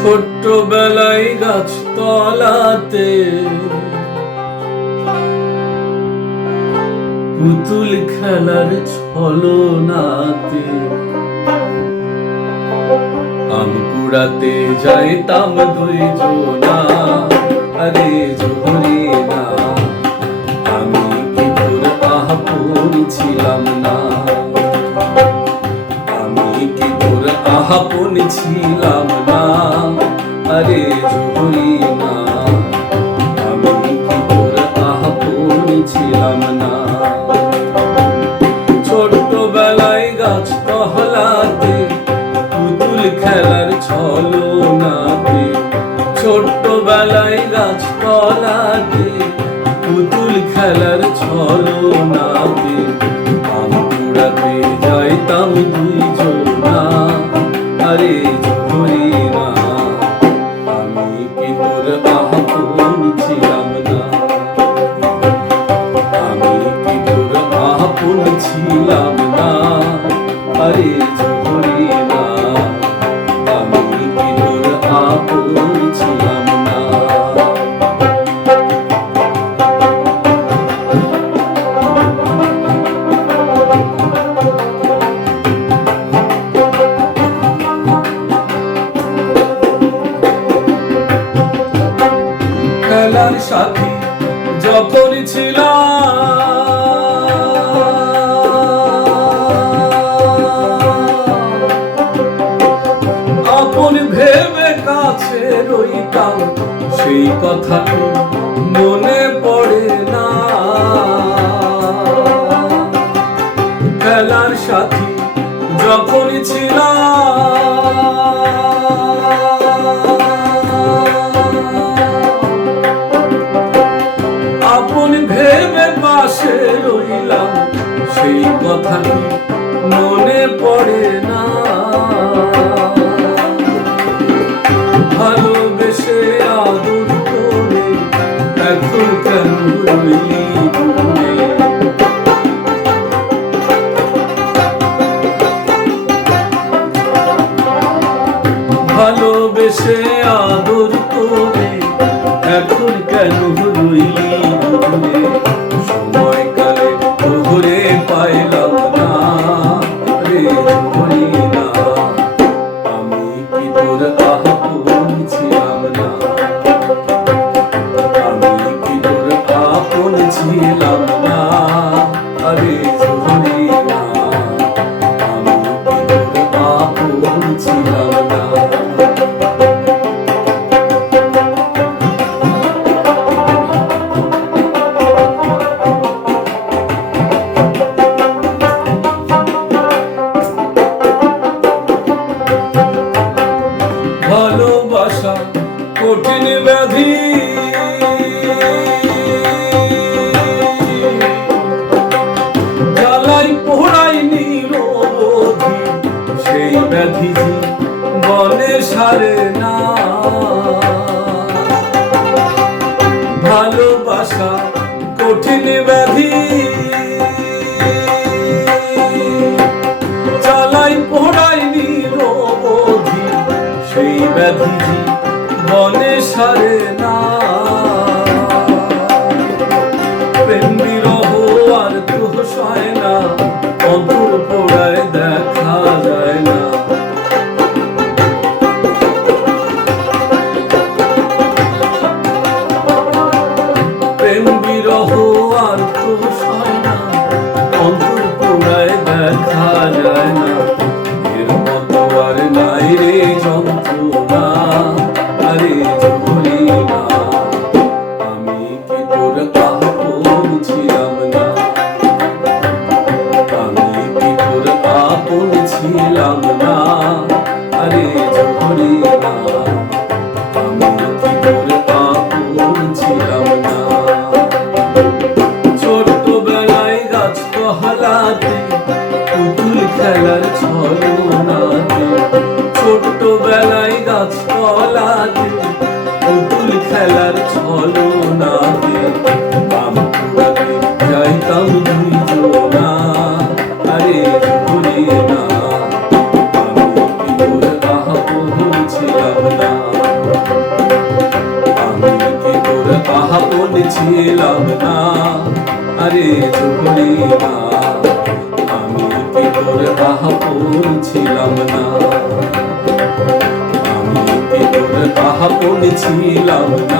ছোট্টবেলায় গাছতলাতে পুতুল খেলার ছলনাতে আম কুড়াতে যাইতাম দুইজনা। আরে জোহরে না, আমি কি তোর আপন ছিলাম না? আমি কি তোর আপন ছিলাম না? আরে জোহরে না, আমি কি তোর আপন ছিলাম না? ছোট্টবেলায় গাছতলাতে পুতুল খেলার ছলনাতে, ছোট্টবেলায় গাছতলাতে পুতুল খেলার ছলনাতে আম কুড়াতে যাইতাম দুইজনা। আরে জোহরে না, আমি কি তোর আপন ছিলাম না? আমি কি তোর আপন ছিলাম না? আরে জোহরে না, আমি কি তোর আপন ছিলাম না? খেলার সাথী যখন ছিলাম, আপন ভেবে কাছে রইতাম, সেই কথাটি মনে পড়ে না। খেলার সাথী যখন ছিলাম, আপন ভেবে পাশে রইলাম, সেই কথাটি মনে পড়ে না। ভালোবেসে আদর করে এখন কেন রইলি দূরে? ভালোবেসে আদর করে এখন কেন রইলি দূরে? সময়কালে তোরে পাইলাম না। রে জোহরে না, আমি কি তোর আপন ছিলাম না? আমি কি তোর আপন ছিলাম না? আরে জোহরে না, আমি কি তোর আপন ছিলাম না? ভালোবাসা কঠিন ব্যাধি, জ্বালাই পোড়াই নিরবধি, সেই ব্যাধি বনে সারে না। ভালোবাসা কঠিন ব্যাধি, জ্বালাই পোড়াই নিরবধি, সেই ব্যাধি বনে সারে না। প্রেম বিরহ আর তো সয় না, অন্তর পোড়ায় দেখা যায় না। প্রেম বিরহ আর তো সয় না, অন্তর পোড়ায় দেখা যায় না। এর মতো আর নাই রে যন্ত্রণা। আরে জোহরে না। ছিলাম না, আরে ঝুড়ি না, আমি কি তোর আপন ছিলাম না, আমি কি তোর আপন ছিলাম না।